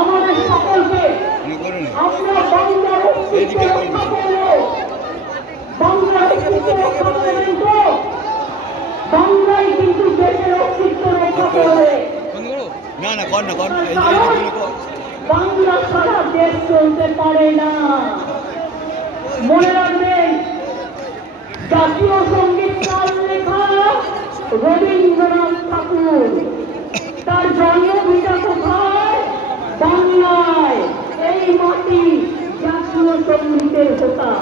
আমাদের সকলকে আমরা বাংলার অস্তিত্ব রক্ষা করবো, বাংলার অস্তিত্ব রক্ষা করবেন তো? বাংলায় কিন্তু দেশের অস্তিত্ব রক্ষা করবে। বাংলা ছাড়া দেশ চলতে পারে না। মনে রাখবেন, জাতীয় সঙ্গীত কার লেখা? রবীন্দ্রনাথ ঠাকুর। তার জন্মভিটা কোথায়? বাংলায়। এই মাটি জাতীয় সঙ্গীতের হোতা।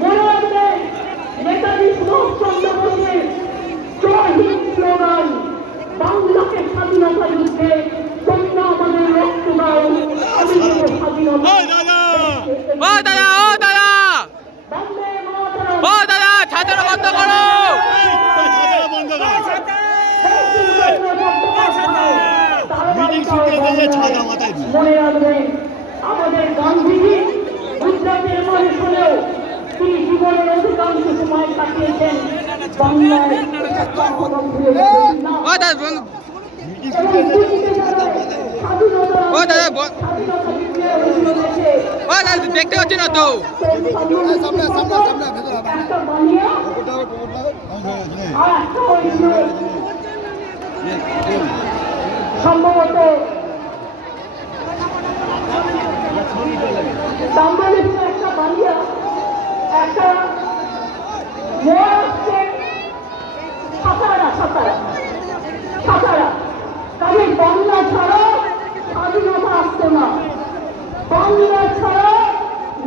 মনে রাখবেন, নেতাজি সুভাষচন্দ্র বোসের জয়হিন্দ স্লোগান, বাংলাকে স্বাধীনতা যুদ্ধে তোমরা আমাদের রক্ত দাও, আমি দেব স্বাধীনতা। ছাত্র বন্ধ করো। মনে রাখবেন, আমাদের গান্ধীজি গুজরাটের মানুষ হলেও তিনি জীবনের অধিকাংশ সময় কাটিয়েছেন বাংলায়। দেখতে পাচ্ছি না তো। সম্ভবত একটা বানিয়া একটা সাতারা কাজে বাংলা ছাড়া স্বাধীনতা আসতো না, বাংলা ছাড়া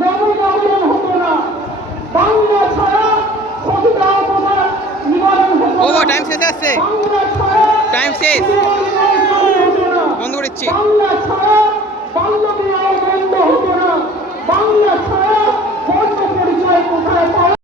নবজাগরণ হতো না, বাংলা ছাড়া সতীদাহ নিবারণ হতো না, টাইম শেষ আসছে, বাংলা ছাড়া টাইম শেষ, হতো না, বন্ধ করেছি, বাংলা ছাড়া বাল্য বিবাহ